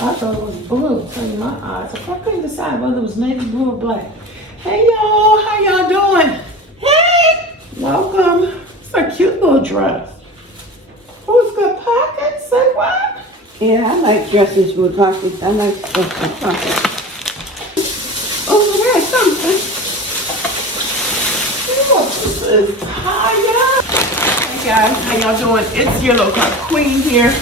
I thought it was blue. Tell you my eyes. I couldn't decide whether it was navy blue or black. Hey y'all, how y'all doing? Hey, welcome. It's a cute little dress. Oh, it's got pockets. Say what? Yeah, I like dresses with pockets. I like stuff with pockets. Oh, there's something. Oh, this is Taya. Hey guys, how y'all doing? It's your low carb queen here.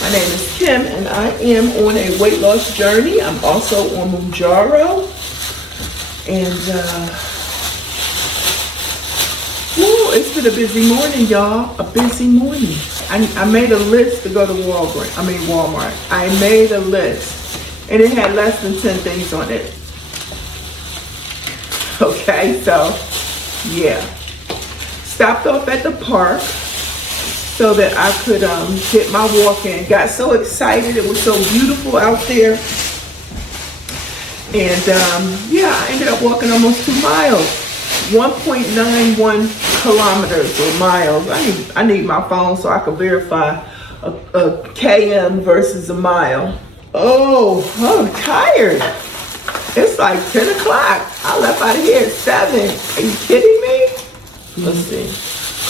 My name is Kim and I am on a weight loss journey. I'm also on Mounjaro. And it's been a busy morning, y'all. A busy morning. I made a list to go to Walmart. I made a list and it had less than 10 things on it. Okay, so yeah. Stopped off at the park so that I could get my walk in. Got so excited. It was so beautiful out there. And yeah, I ended up walking almost 2 miles. 1.91 kilometers or miles. I need my phone so I can verify a km versus a mile. Oh, I'm tired. It's like 10 o'clock. I left out of here at 7. Are you kidding me? Let's see.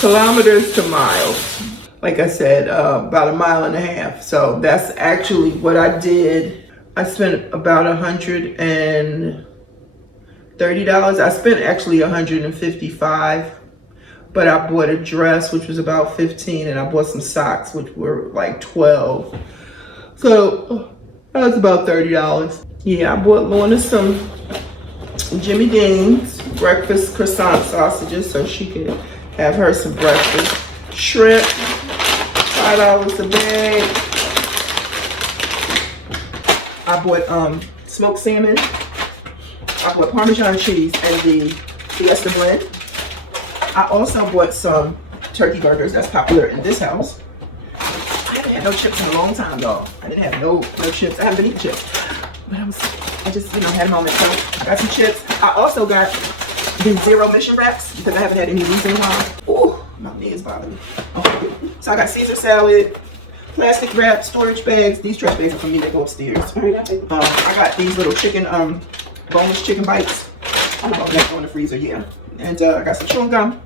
Kilometers to miles. Like I said, about 1.5 miles. So that's actually what I did. I spent about $130. I spent actually $155, but I bought a dress which was about $15, and I bought some socks which were like $12. So that was about $30. Yeah, I bought Lorna some Jimmy Dean's breakfast croissant sausages so she could have her some breakfast. Shrimp, $5 a bag. I bought smoked salmon. I bought Parmesan cheese and the Fiesta blend. I also bought some turkey burgers. That's popular in this house. I haven't had no chips in a long time, y'all. I didn't have no chips. I haven't been eating chips. But I just, had a moment. So I got some chips. I also got the zero mission wraps because I haven't had any of these in a while. Ooh, my knee is bothering me. Okay. So I got Caesar salad, plastic wrap, storage bags. These trash bags are for me. They go upstairs. I got these little chicken, boneless chicken bites. I'm about to go in the freezer, yeah. And I got some chewing gum,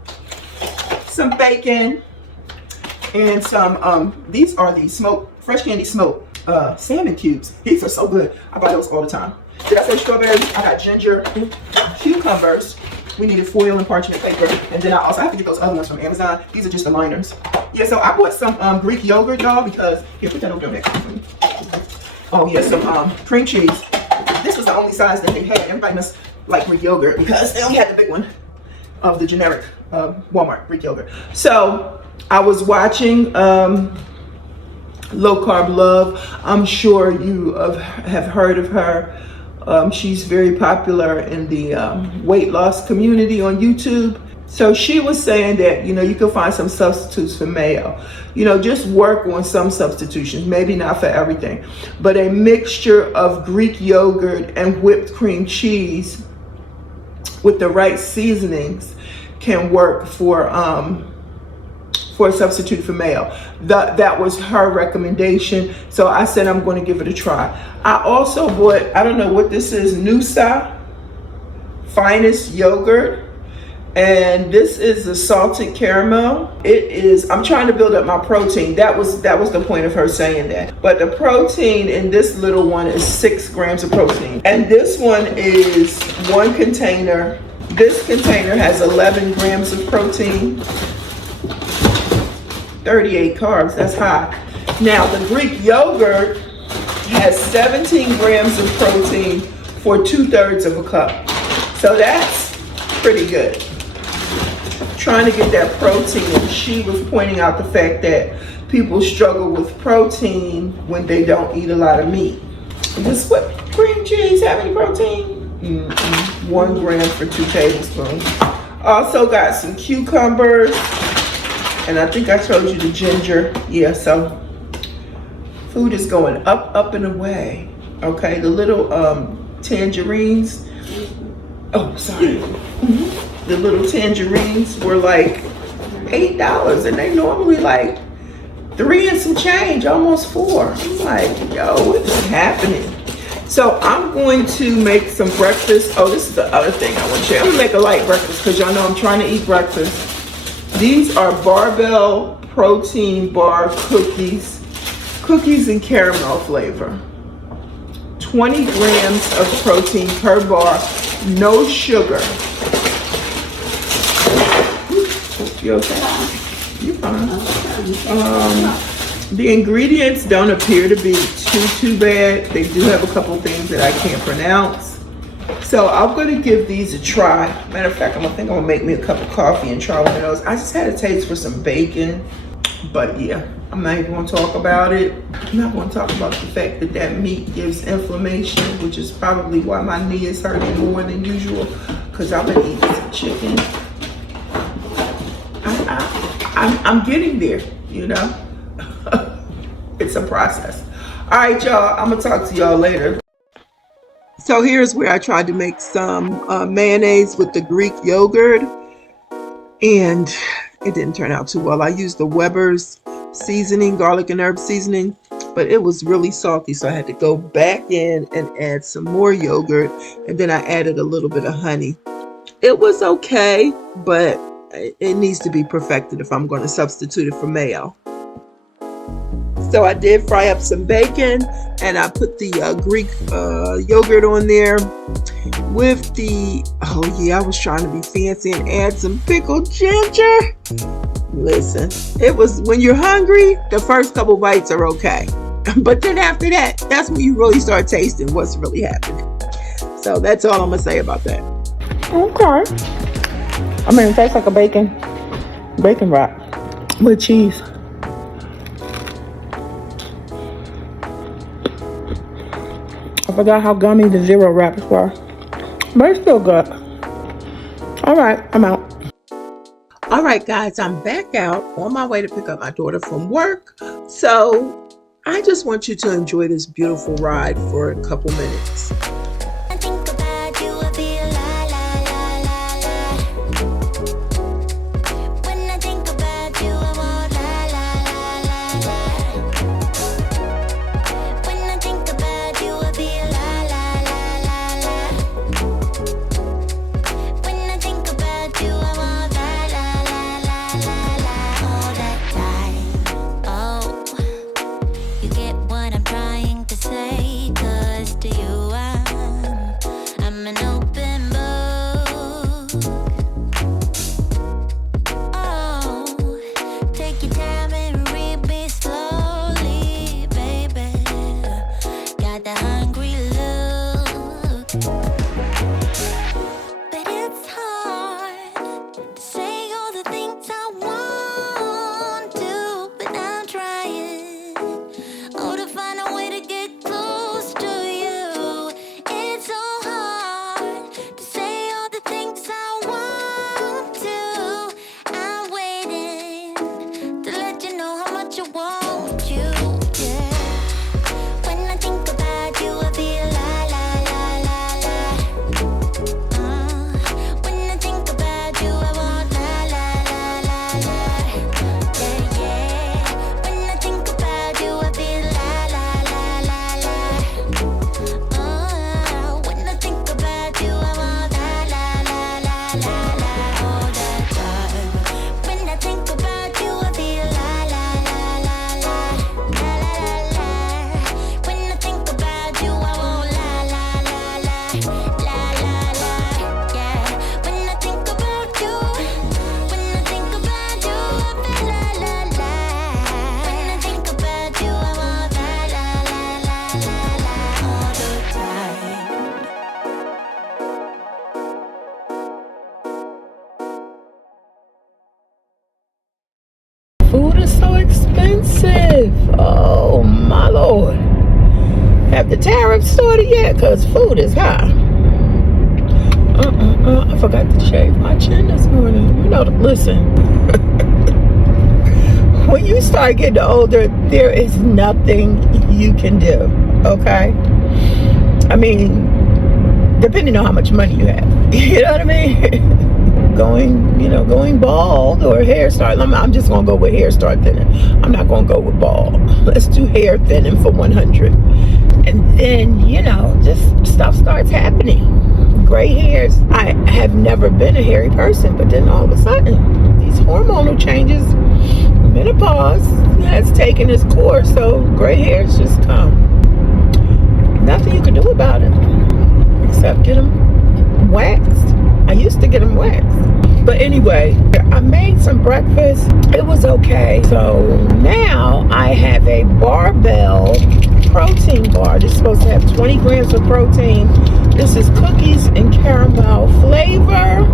some bacon, and some, these are the fresh candy smoked salmon cubes. These are so good. I buy those all the time. Did I say strawberries? I got ginger, cucumbers. We needed foil and parchment paper. And then I also have to get those other ones from Amazon. These are just the liners. Yeah, so I bought some Greek yogurt, y'all, because, here, put that over there for me. Oh yeah, some cream cheese. This was the only size that they had. Everybody must like Greek yogurt because they only had the big one of the generic Walmart Greek yogurt. So I was watching Low Carb Love. I'm sure you have heard of her. She's very popular in the weight loss community on YouTube. So she was saying that, you can find some substitutes for mayo. Just work on some substitutions, maybe not for everything. But a mixture of Greek yogurt and whipped cream cheese with the right seasonings can work for a substitute for mayo. That was her recommendation. So I said I'm going to give it a try. I also bought, I don't know what this is, NOOSA Finest Yogurt. And this is the salted caramel. It is, I'm trying to build up my protein. That was the point of her saying that. But the protein in this little one is 6 grams of protein. And this one is 1 container. This container has 11 grams of protein. 38 carbs, that's high. Now the Greek yogurt has 17 grams of protein for 2/3 of a cup. So that's pretty good. Trying to get that protein, and she was pointing out the fact that people struggle with protein when they don't eat a lot of meat. Does whipped cream cheese have any protein? 1 gram for 2 tablespoons. Also got some cucumbers, and I think I told you the ginger. Yeah, so food is going up and away. Okay, the little tangerines. Oh, sorry. The little tangerines were like $8, and they normally like 3 and some change, almost 4. I'm like, yo, what is happening? So I'm going to make some breakfast. Oh, this is the other thing I want to share. I'm gonna make a light breakfast because y'all know I'm trying to eat breakfast. These are Barbell protein bar cookies. Cookies and caramel flavor. 20 grams of protein per bar, no sugar. You okay? You fine. The ingredients don't appear to be too bad. They do have a couple things that I can't pronounce. So I'm gonna give these a try. Matter of fact, I think I'm gonna make me a cup of coffee and try one of those. I just had a taste for some bacon, but yeah, I'm not even gonna talk about it. I'm not gonna talk about the fact that that meat gives inflammation, which is probably why my knee is hurting more than usual, because I've been eating some chicken. I'm getting there, you know? It's a process. All right, y'all, I'm gonna talk to y'all later. So here's where I tried to make some mayonnaise with the Greek yogurt, and it didn't turn out too well. I used the Weber's seasoning, garlic and herb seasoning, but it was really salty, so I had to go back in and add some more yogurt, and then I added a little bit of honey. It was okay, but it needs to be perfected if I'm going to substitute it for mayo. So I did fry up some bacon, and I put the Greek yogurt on there with the, oh yeah, I was trying to be fancy and add some pickled ginger. Listen, it was, when you're hungry, the first couple bites are okay. But then after that, that's when you really start tasting what's really happening. So that's all I'm going to say about that. Okay. I mean, it tastes like a bacon wrap with cheese. I forgot how gummy the zero wraps were, but it's still good. All right, I'm out. All right, guys, I'm back out on my way to pick up my daughter from work. So I just want you to enjoy this beautiful ride for a couple minutes. Food is so expensive. Oh my Lord. Have the tariffs started yet? Because food is high. I forgot to shave my chin this morning. You know, listen. When you start getting older, there is nothing you can do. Okay? I mean, depending on how much money you have. You know what I mean? going bald or hair start. I'm just gonna go with hair start thinning. I'm not gonna go with bald. Let's do hair thinning for 100. And then, just stuff starts happening. Gray hairs. I have never been a hairy person, but then all of a sudden, these hormonal changes, menopause has taken its course, so gray hairs just come. Nothing you can do about it except get them waxed. I used to get them waxed. But anyway, I made some breakfast. It was okay. So now I have a Barbell protein bar. This is supposed to have 20 grams of protein. This is cookies and caramel flavor.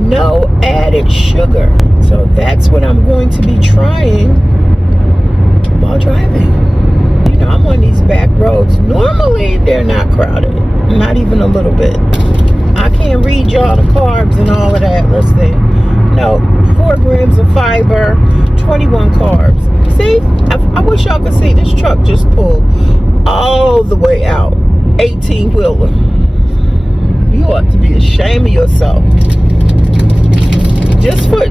No added sugar. So that's what I'm going to be trying while driving. I'm on these back roads. Normally, they're not crowded. Not even a little bit. I can't read y'all the carbs and all of that. Let's see. No, 4 grams of fiber, 21 carbs. See? I wish y'all could see. This truck just pulled all the way out. 18-wheeler. You ought to be ashamed of yourself.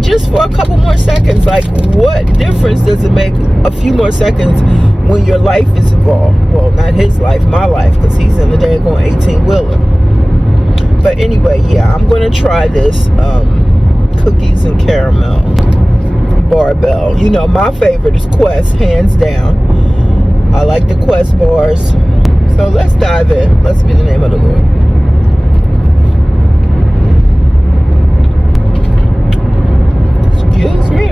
Just for a couple more seconds. Like, what difference does it make a few more seconds when your life is involved? Well, not his life, my life, because he's in the daggone 18-wheeler. But anyway, yeah, I'm going to try this cookies and caramel Barbell. My favorite is Quest, hands down. I like the Quest bars. So let's dive in. Let's be the name of the Lord. Excuse me.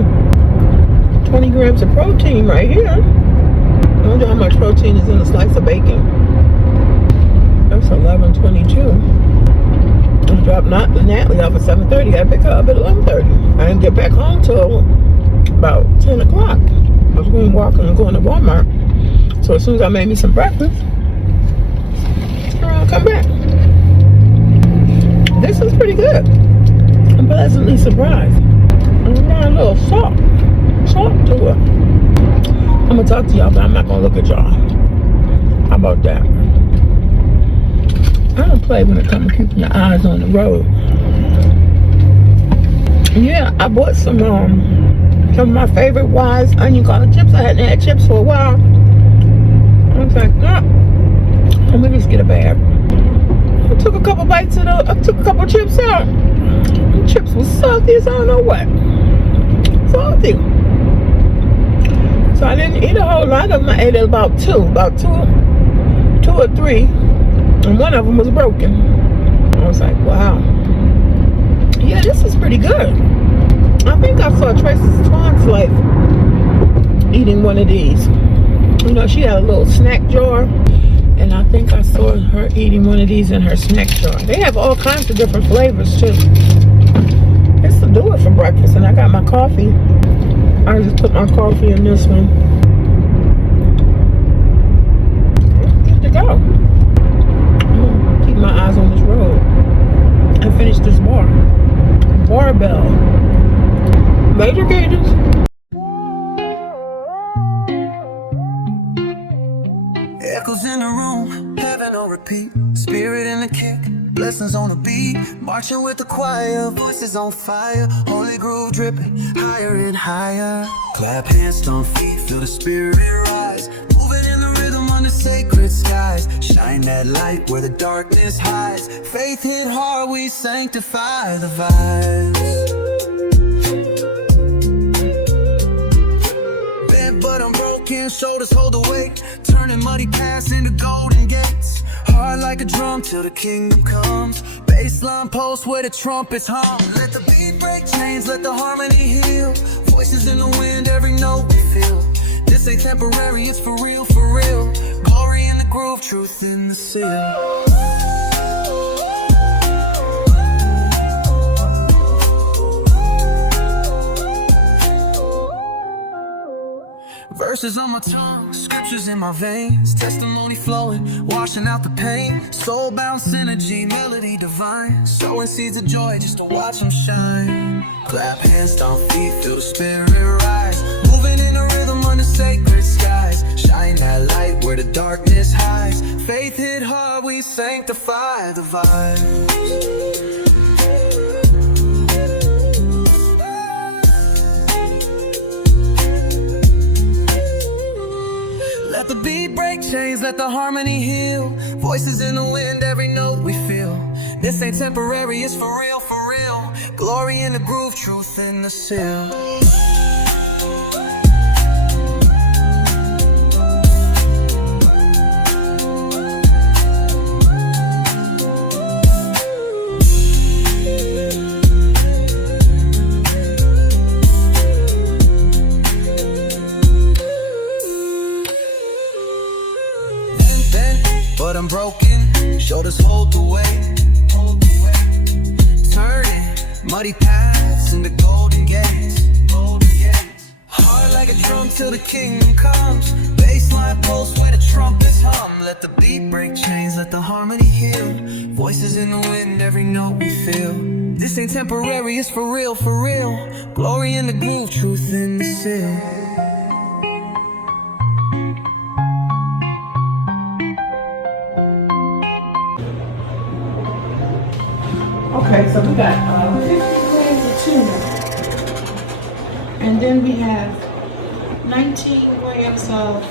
20 grams of protein right here. I wonder how much protein is in a slice of bacon. That's 11.22. I dropped Natalie off at 7:30. I pick her up at 11:30. I didn't get back home till about 10 o'clock. I was going walking and going to Walmart. So as soon as I made me some breakfast, I'll come back. This is pretty good. I'm pleasantly surprised. I'm got a little salt to it. I'm gonna talk to y'all, but I'm not gonna look at y'all. How about that? I don't play when it comes to keeping your eyes on the road. Yeah, I bought some of my favorite Wise onion garlic chips. I hadn't had chips for a while. I was like, let me just get a bag. I took a couple bites of I took a couple chips out. The chips was salty as I don't know what. Salty. So I didn't eat a whole lot of them. I ate about two or three, and one of them was broken. I was like, wow. Yeah, this is pretty good. I think I saw Tracy's Twan's like eating one of these. She had a little snack jar, and I think I saw her eating one of these in her snack jar. They have all kinds of different flavors too. This will do it for breakfast, and I got my coffee. I just put my coffee in this one. Good to go. I'm gonna keep my eyes on this road and finish this bar. Barbell. Major Gators. Echoes in the room, heaven on repeat. Spirit in the kick, blessings on the beat. Marching with the choir, voices on fire. Holy groove dripping, higher and higher. Clap hands, stomp feet, feel the spirit rise. Moving in the rhythm under sacred skies. Shine that light where the darkness hides. Faith hit hard, we sanctify the vibes. Bent but unbroken, shoulders hold the weight. Turning muddy paths into golden gates. Hard like a drum till the kingdom comes. Baseline post where the trumpets hum. Let the beat break chains, let the harmony heal. Voices in the wind, every note we feel. This ain't temporary, it's for real, for real. Glory in the groove, truth in the seal. Verses on my tongue, scriptures in my veins. Testimony flowing, washing out the pain. Soul-bound synergy, melody divine. Sowing seeds of joy just to watch them shine. Clap hands, stomp feet, feel the spirit rise. Moving in a rhythm under sacred skies. Shine that light where the darkness hides. Faith hit hard, we sanctify the vibes. chains, let the harmony heal. Voices in the wind, every note we feel. This ain't temporary, it's for real, for real. Glory in the groove, truth in the seal. But I'm broken, shoulders hold the weight. Turning muddy paths into golden gates. Hard like a drum till the kingdom comes. Baseline pulse where the trumpets hum. Let the beat break chains, let the harmony heal. Voices in the wind, every note we feel. This ain't temporary, it's for real, for real. Glory in the groove, truth in the seal. Okay, so we got 50 grams of tuna. And then we have 19 grams of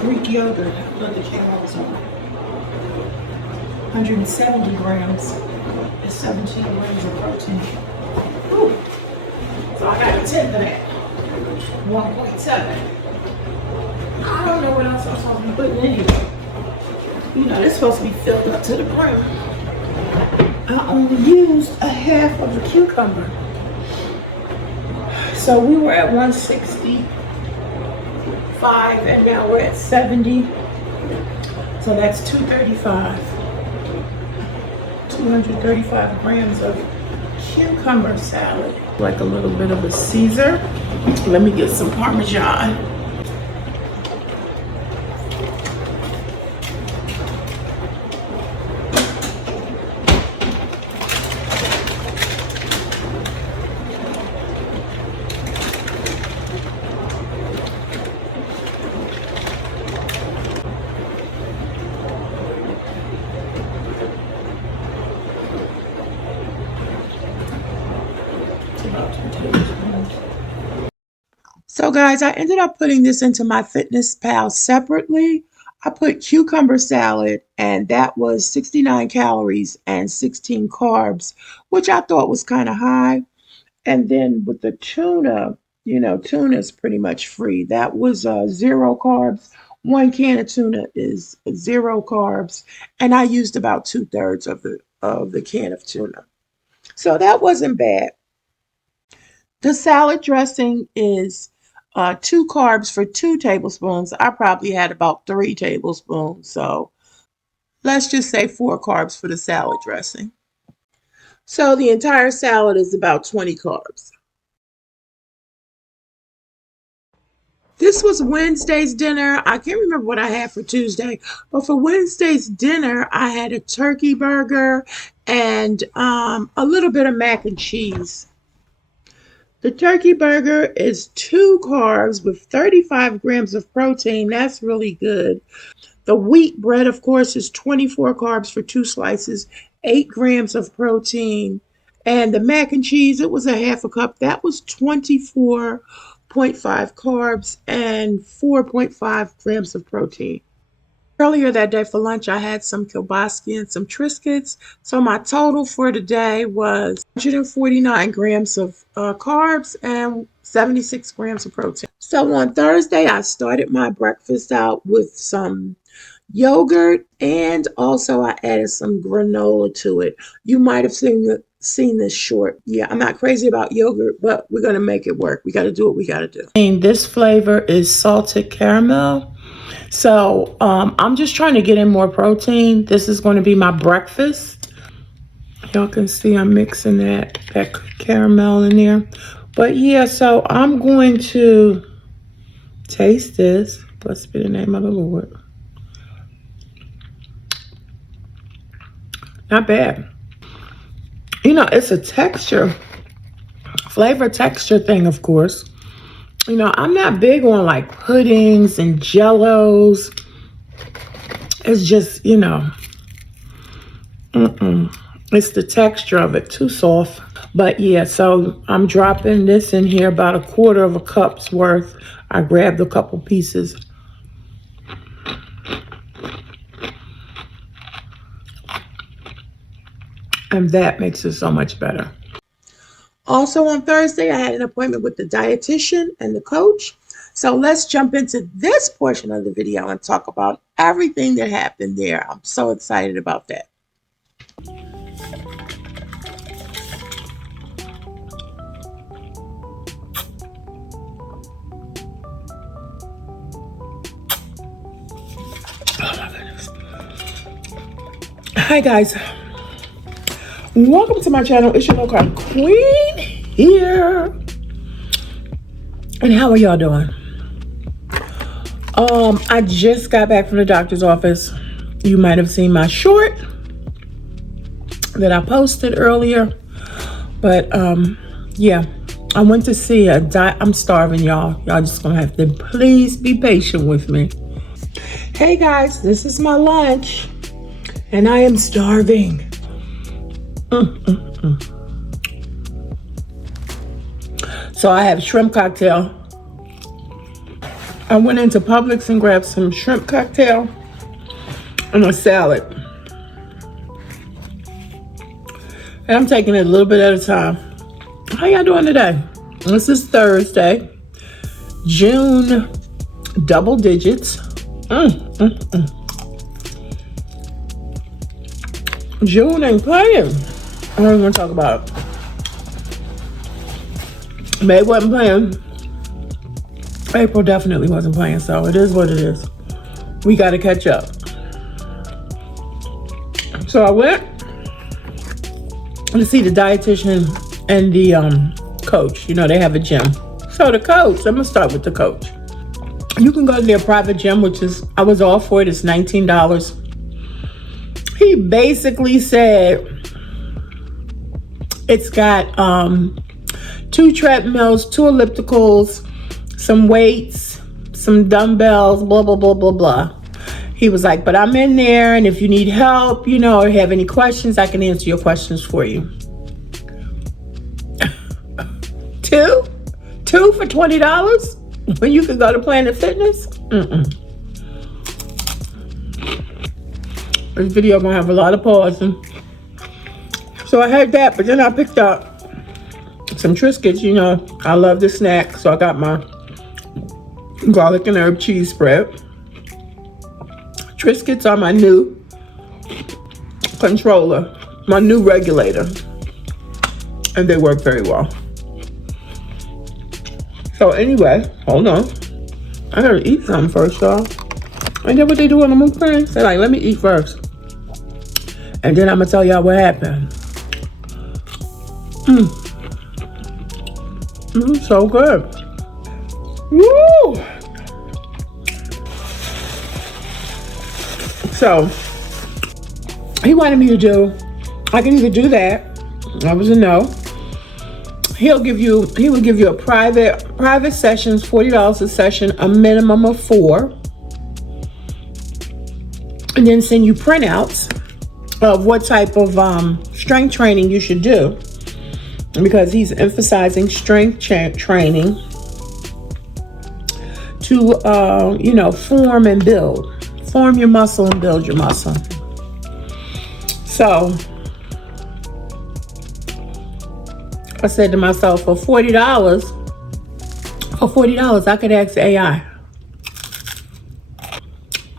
Greek yogurt. Look, the camera was on. 170 grams and 17 grams of protein. Whew. So I got a tenth of that. 1.7. I don't know what else I'm supposed to be putting in here. You know, they're supposed to be filled up to the brim. I only used a half of the cucumber. So we were at 165 and now we're at 70. So that's 235. 235 grams of cucumber salad. Like a little bit of a Caesar. Let me get some Parmesan. So guys, I ended up putting this into my Fitness Pal separately. I put cucumber salad and that was 69 calories and 16 carbs, which I thought was kind of high. And then with the tuna, you know, tuna is pretty much free. That was 0 carbs. 1 can of tuna is 0 carbs. And I used about 2/3 of the can of tuna. So that wasn't bad. The salad dressing is 2 carbs for 2 tablespoons. I probably had about 3 tablespoons. So let's just say 4 carbs for the salad dressing. So the entire salad is about 20 carbs. This was Wednesday's dinner. I can't remember what I had for Tuesday, but for Wednesday's dinner, I had a turkey burger and a little bit of mac and cheese. The turkey burger is 2 carbs with 35 grams of protein. That's really good. The wheat bread, of course, is 24 carbs for 2 slices, 8 grams of protein. And the mac and cheese, it was a half a cup. That was 24.5 carbs and 4.5 grams of protein. Earlier that day for lunch, I had some kielbasa and some Triscuits. So my total for the day was 149 grams of carbs and 76 grams of protein. So on Thursday, I started my breakfast out with some yogurt and also I added some granola to it. You might have seen this short. Yeah, I'm not crazy about yogurt, but we're going to make it work. We got to do what we got to do. And this flavor is salted caramel. So I'm just trying to get in more protein. This is going to be my breakfast. Y'all can see I'm mixing that caramel in there. But yeah, so I'm going to taste this. Blessed be the name of the Lord. Not bad. You know, it's a flavor texture thing, of course. You know, I'm not big on like puddings and jellos. It's just, you know, it's the texture of it, too soft. But yeah, so I'm dropping this in here, about 1/4 of a cup's worth. I grabbed a couple pieces. And that makes it so much better. Also on Thursday, I had an appointment with the dietitian and the coach. So let's jump into this portion of the video and talk about everything that happened there. I'm so excited about that. Oh my goodness. Hi guys. Welcome to my channel. It's your low carb queen here. And how are y'all doing? I just got back from the doctor's office. You might have seen my short that I posted earlier. But yeah, I went to see I'm starving, y'all. Y'all just gonna have to please be patient with me. Hey guys, this is my lunch and I am starving. So I have shrimp cocktail. I went into Publix and grabbed some shrimp cocktail and a salad. And I'm taking it a little bit at a time. How y'all doing today? This is Thursday, June double digits. June ain't playing. I don't even want to talk about it. May wasn't playing. April definitely wasn't playing, so it is what it is. We got to catch up. So I went to see the dietitian and the coach. You know, they have a gym. So the coach, I'm going to start with the coach. You can go to their private gym, which is, I was all for it. It's $19. He basically said it's got 2 treadmills, 2 ellipticals, some weights, some dumbbells, blah, blah, blah, blah, blah. He was like, but I'm in there, and if you need help, you know, or have any questions, I can answer your questions for you. Two for $20? When you could go to Planet Fitness? This video gonna have a lot of pausing. So I had that, but then I picked up some Triscuits. You know, I love this snack, so I got my garlic and herb cheese spread. Triscuits are my new controller, my new regulator, and they work very well. So anyway, hold on. I gotta eat something first, y'all. Ain't that what they do on the mukbang? They're like, let me eat first. And then I'm gonna tell y'all what happened. So good. Woo! So, he wanted me to do, I can either do that, that was a no. He would give you a private sessions, $40 a session, a minimum of 4. And then send you printouts of what type of strength training you should do. Because he's emphasizing strength training to, you know, form and build. Form your muscle and build your muscle. So I said to myself, for $40, I could ask AI.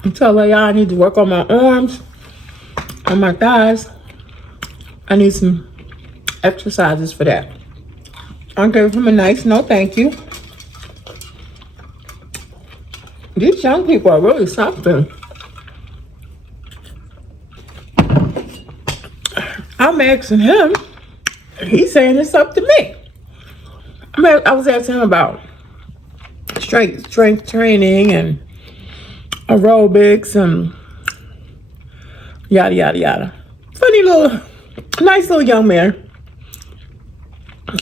And tell AI I need to work on my arms, on my thighs. I need some exercises for that. I gave him a nice no thank you. These young people are really something. I'm asking him, he's saying it's up to me. I was asking him about strength training and aerobics and yada, yada, yada. Funny little, nice little young man.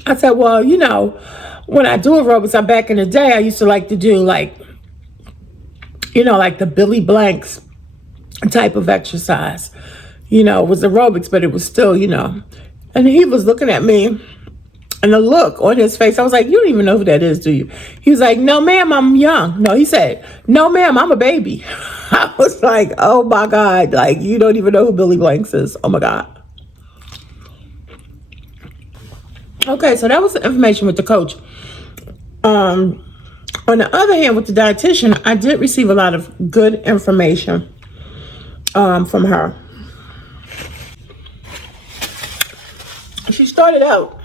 I said, well, you know, when I do aerobics, back in the day, I used to like to do like, you know, like the Billy Blanks type of exercise. You know, it was aerobics, but it was still, you know. And he was looking at me, and the look on his face, I was like, you don't even know who that is, do you? He was like, no, ma'am, I'm young. No, he said, no, ma'am, I'm a baby. I was like, oh my God, like, you don't even know who Billy Blanks is. Oh my God. Okay, so that was the information with the coach. On the other hand, with the dietitian, I did receive a lot of good information from her. She started out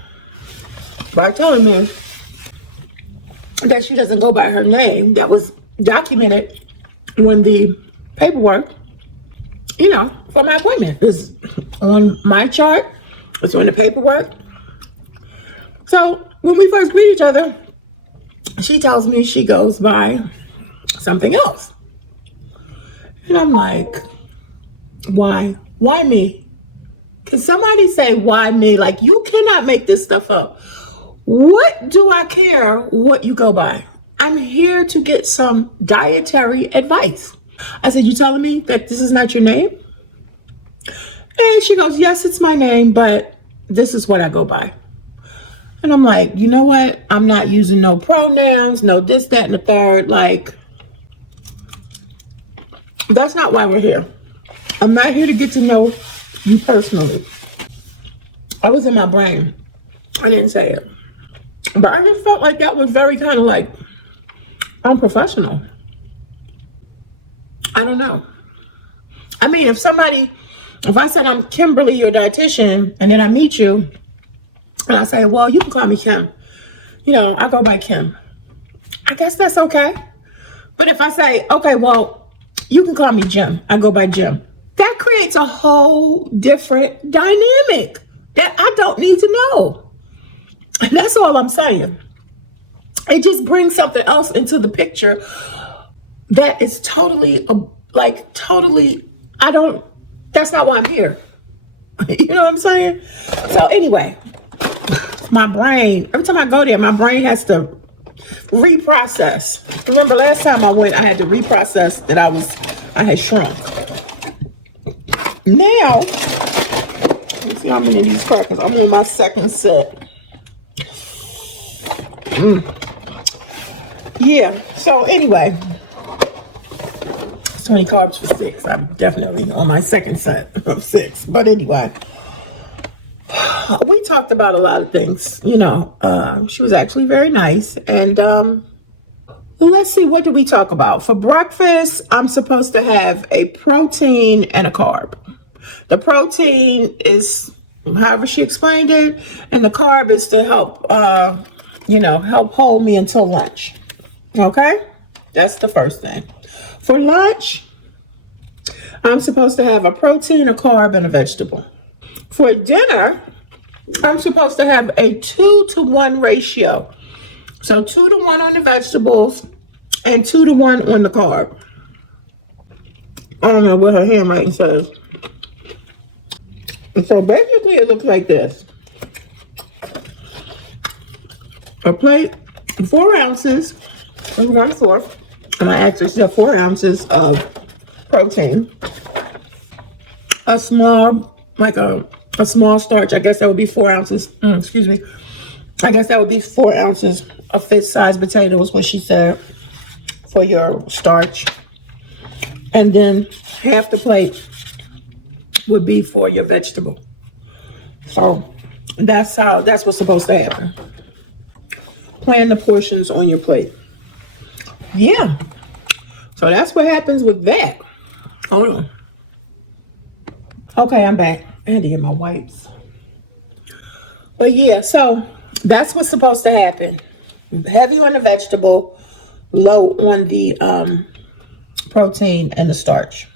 by telling me that she doesn't go by her name. That was documented when the paperwork, for my appointment is on my chart. It's on the paperwork. So when we first meet each other, she tells me she goes by something else. And I'm like, why? Why me? Can somebody say why me? Like, you cannot make this stuff up. What do I care what you go by? I'm here to get some dietary advice. I said, you telling me that this is not your name? And she goes, yes, it's my name, but this is what I go by. And I'm like, you know what? I'm not using no pronouns, no this, that, and the third. Like, that's not why we're here. I'm not here to get to know you personally. I was in my brain. I didn't say it. But I just felt like that was very kind of like unprofessional. I don't know. I mean, if I said I'm Kimberly, your dietitian, and then I meet you, and I say, well, you can call me Kim. I go by Kim. I guess that's okay. But if I say, okay, well, you can call me Jim. I go by Jim. That creates a whole different dynamic that I don't need to know. And that's all I'm saying. It just brings something else into the picture that is totally, that's not why I'm here. You know what I'm saying? So anyway, my brain, every time I go there, my brain has to reprocess. Remember last time I went, I had to reprocess that I had shrunk. Now, let's see how many of these crackers. I'm on my second set. Yeah, so anyway, it's 20 carbs for 6. I'm definitely on my second set of 6. But anyway, we talked about a lot of things. She was actually very nice. And let's see, what did we talk about? For breakfast, I'm supposed to have a protein and a carb. The protein is however she explained it, and the carb is to help, help hold me until lunch. Okay? That's the first thing. For lunch, I'm supposed to have a protein, a carb, and a vegetable. For dinner, I'm supposed to have a 2-to-1 ratio. So 2-to-1 on the vegetables and 2-to-1 on the carb. I don't know what her handwriting says. So basically it looks like this. A plate, 4 ounces, 1/4. And I actually said 4 ounces of protein. A small, a small starch. I guess that would be 4 ounces. Excuse me. I guess that would be 4 ounces of fist-sized potatoes, what she said, for your starch. And then half the plate would be for your vegetable. So that's what's supposed to happen. Plan the portions on your plate. Yeah. So that's what happens with that. Hold on. Okay, I'm back. I had to get my wipes. But yeah, so that's what's supposed to happen. Heavy on the vegetable, low on the protein and the starch.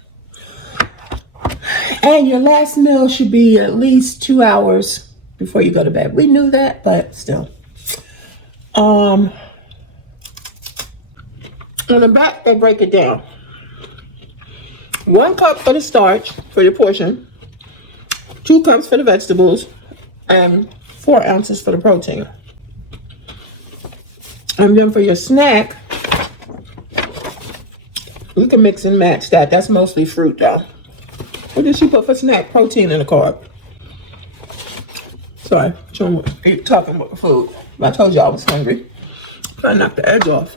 And your last meal should be at least 2 hours before you go to bed. We knew that, but still. On the back, they break it down. 1 cup for the starch, for your portion. 2 cups for the vegetables. And 4 ounces for the protein. And then for your snack, you can mix and match that. That's mostly fruit, though. What did she put for snack? Protein and a carb. Sorry, talking about food. I told you I was hungry. Trying to knock the edge off.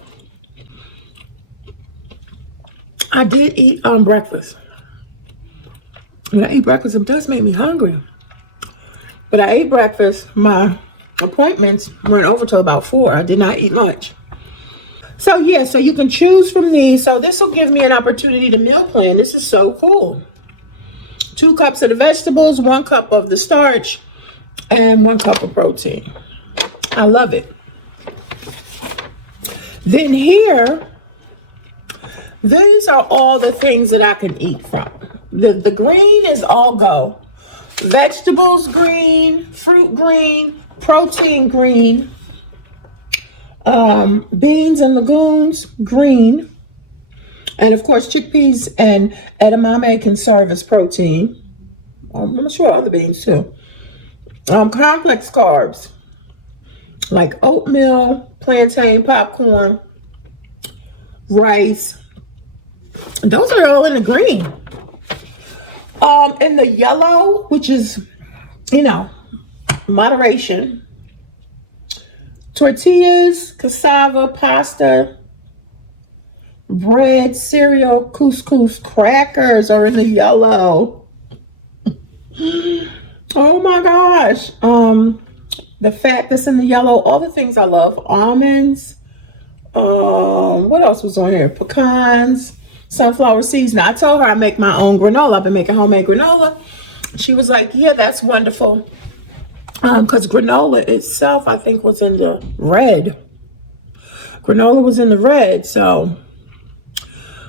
I did eat breakfast. When I eat breakfast, it does make me hungry. But I ate breakfast. My appointments went over till about 4. I did not eat lunch. So yeah, so you can choose from these. So this will give me an opportunity to meal plan. This is so cool. 2 cups of the vegetables, 1 cup of the starch, and 1 cup of protein. I love it. Then here, these are all the things that I can eat from. The green is all go. Vegetables green, fruit green, protein green, beans and legumes green, and of course chickpeas and edamame can serve as protein. I'm sure other beans too. Complex carbs like oatmeal, plantain, popcorn, rice. Those are all in the green. In the yellow, which is, moderation. Tortillas, cassava, pasta, bread, cereal, couscous, crackers are in the yellow. Oh my gosh. The fat that's in the yellow, all the things I love. Almonds. What else was on here? Pecans, sunflower seeds. Now I told her I make my own granola. I've been making homemade granola. She was like, yeah, that's wonderful. Because granola itself, I think, was in the red. Granola was in the red, so.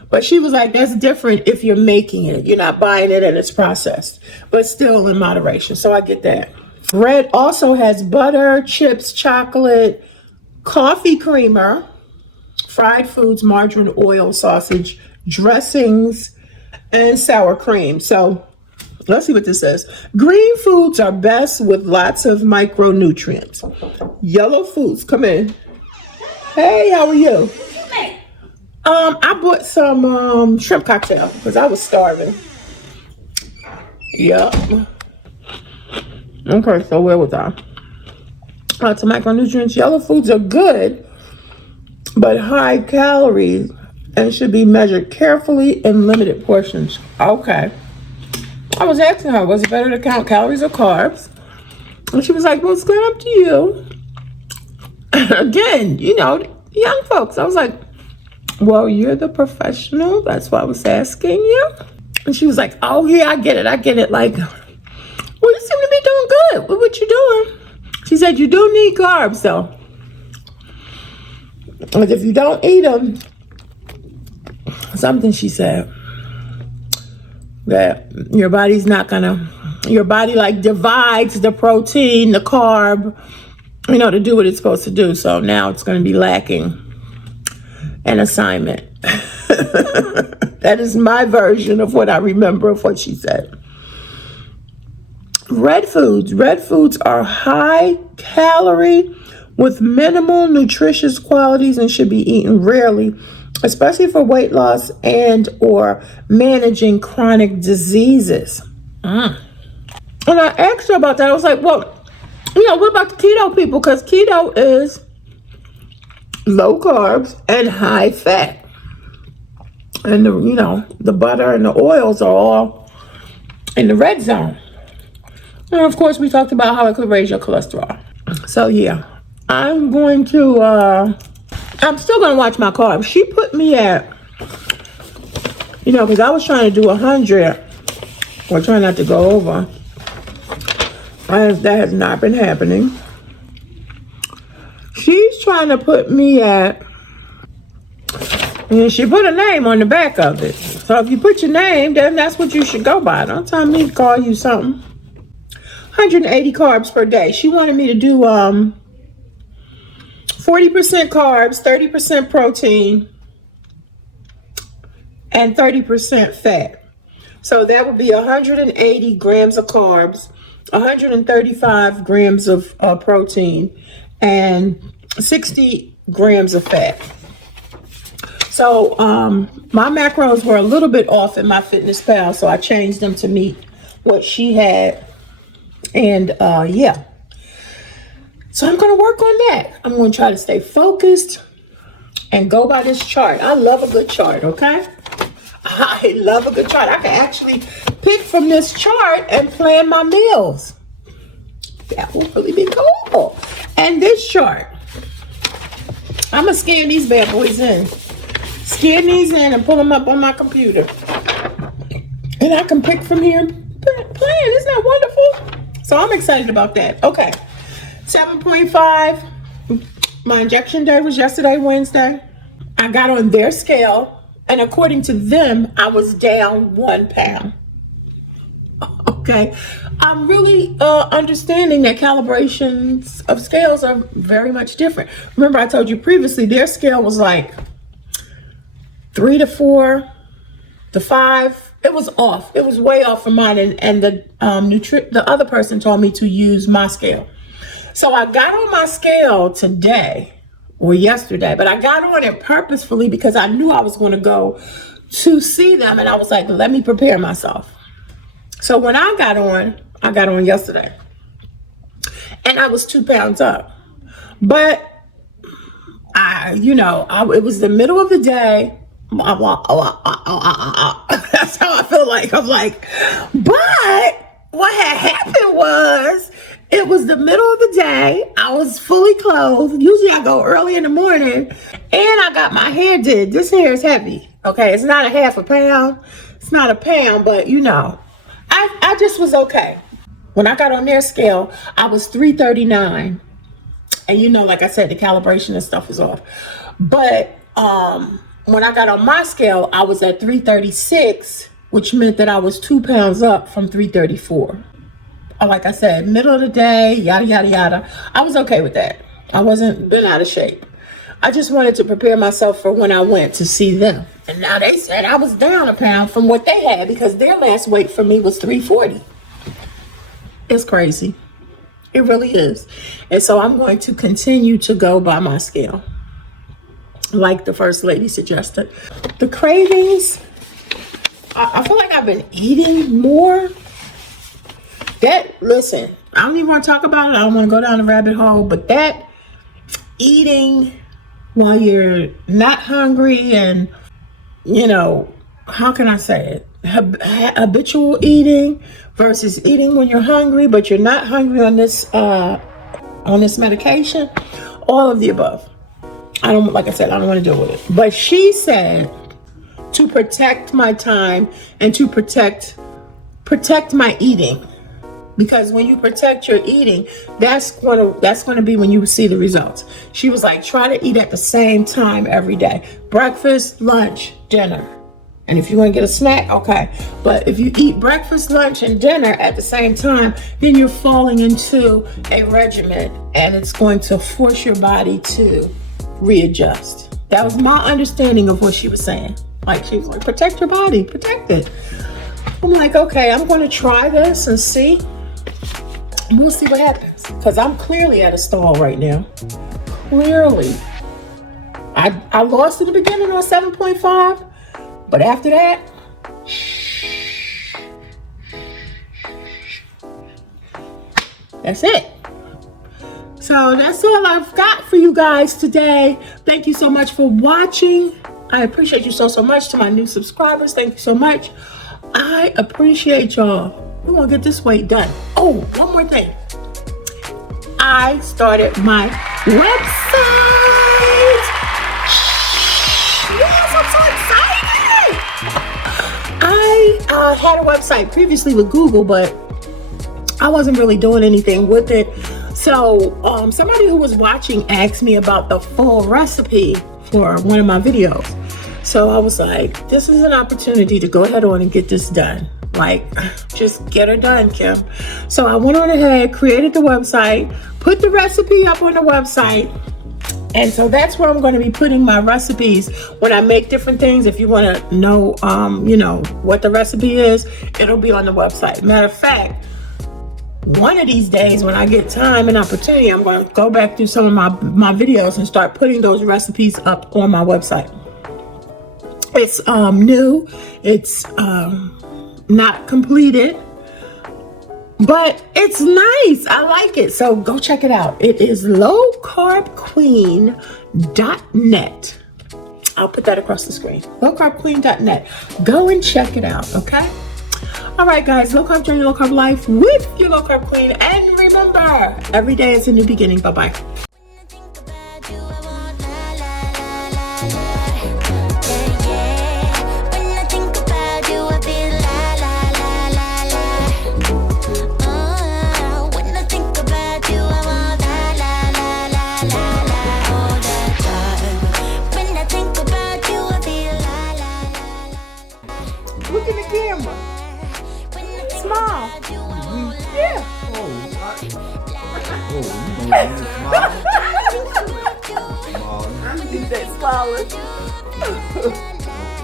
But she was like, that's different if you're making it. You're not buying it and it's processed. But still in moderation, so I get that. Red also has butter, chips, chocolate, coffee creamer, fried foods, margarine, oil, sausage, dressings, and sour cream. So let's see what this says. Green foods are best with lots of micronutrients. Yellow foods, come in. Hey, how are you? I bought some shrimp cocktail because I was starving. Yep. Okay, so where was I? Lots of micronutrients. Yellow foods are good, but high calories and should be measured carefully in limited portions. Okay. I was asking her, was it better to count calories or carbs? And she was like, well, it's good up to you. Again, young folks. I was like, well, you're the professional. That's why I was asking you. And she was like, oh, yeah, I get it. Like, well, you seem to be doing good with what you're doing. She said, you do need carbs, though. Because if you don't eat them, something she said, that your body's not gonna, your body like divides the protein, the carb, to do what it's supposed to do. So now it's going to be lacking an assignment. That is my version of what I remember of what she said. Red foods are high calorie with minimal nutritious qualities and should be eaten rarely, especially for weight loss and or managing chronic diseases. And I asked her about that. I was like, well, what about the keto people? Because keto is low carbs and high fat. And the butter and the oils are all in the red zone. And of course, we talked about how it could raise your cholesterol. So yeah, I'm still going to watch my carbs. She put me at, because I was trying to do 100 or trying not to go over. That has not been happening. She's trying to put me at, and she put a name on the back of it. So if you put your name, then that's what you should go by. Don't tell me to call you something. 180 carbs per day. She wanted me to do 40% carbs, 30% protein, and 30% fat. So that would be 180 grams of carbs, 135 grams of protein, and 60 grams of fat. So my macros were a little bit off in my Fitness Pal, so I changed them to meet what she had. And yeah, so I'm going to work on that. I'm going to try to stay focused and go by this chart. I love a good chart, okay? I love a good chart. I can actually pick from this chart and plan my meals. That will really be cool. And this chart, I'm gonna scan these bad boys in. Scan these in and pull them up on my computer. And I can pick from here and plan. Isn't that wonderful? So I'm excited about that. Okay. 7.5. My injection day was yesterday, Wednesday. I got on their scale, and according to them, I was down 1 pound. Okay. I'm really understanding that calibrations of scales are very much different. Remember, I told you previously, their scale was like 3 to 4 to 5. It was off. It was way off from mine, and the other person told me to use my scale. So I got on my scale today or yesterday, but I got on it purposefully because I knew I was going to go to see them, and I was like, let me prepare myself. So when I got on yesterday, and I was 2 pounds up, but it was the middle of the day. That's how I feel like. I'm like, but what had happened was, it was the middle of the day. I was fully clothed. Usually I go early in the morning, and I got my hair did. This hair is heavy. Okay, it's not a half a pound. It's not a pound, but I just was okay. When I got on their scale, I was 339. And like I said, the calibration and stuff is off. But when I got on my scale, I was at 336, which meant that I was 2 pounds up from 334. Like I said, middle of the day, yada, yada, yada. I was okay with that. I wasn't been out of shape. I just wanted to prepare myself for when I went to see them. And now they said I was down a pound from what they had, because their last weight for me was 340. It's crazy. It really is. And so I'm going to continue to go by my scale, like the First Lady suggested. The cravings, I feel like I've been eating more. Listen, I don't even want to talk about it. I don't want to go down the rabbit hole, but that eating while you're not hungry, and how can I say it? Habitual eating versus eating when you're hungry, but you're not hungry on this medication. All of the above. Like I said, I don't want to deal with it. But she said to protect my time and to protect my eating. Because when you protect your eating, that's going to be when you see the results. She was like, try to eat at the same time every day. Breakfast, lunch, dinner. And if you want to get a snack, okay. But if you eat breakfast, lunch, and dinner at the same time, then you're falling into a regimen, and it's going to force your body to readjust. That was my understanding of what she was saying. Like, she was like, protect your body, protect it. I'm like, okay, I'm going to try this and see. We'll see what happens, because I'm clearly at a stall right now. Clearly. I lost in the beginning on 7.5, but after that, that's it. So that's all I've got for you guys today. Thank you so much for watching. I appreciate you so much. To my new subscribers, thank you so much. I appreciate y'all. We're going to get this weight done. Oh, one more thing. I started my website. Yes, I'm so excited. I had a website previously with Google, but I wasn't really doing anything with it. So somebody who was watching asked me about the full recipe for one of my videos. So I was like, this is an opportunity to go ahead on and get this done. Like, just get her done, Kim. So I went on ahead, created the website, put the recipe up on the website. And so that's where I'm going to be putting my recipes when I make different things. If you want to know, what the recipe is, it'll be on the website. Matter of fact, one of these days when I get time and opportunity, I'm going to go back through some of my videos and start putting those recipes up on my website. It's new. It's not completed, but it's nice. I like it. So go check it out. It is lowcarbqueen.net. I'll put that across the screen. lowcarbqueen.net. Go and check it out, okay? All right, guys. Low carb journey, low carb life with your low carb queen. And remember, remember, every day is a new beginning. Bye-bye. Look in the camera. Smile. Yeah. Oh, He said smiling.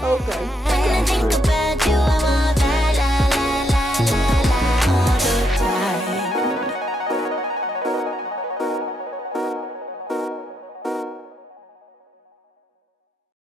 Okay.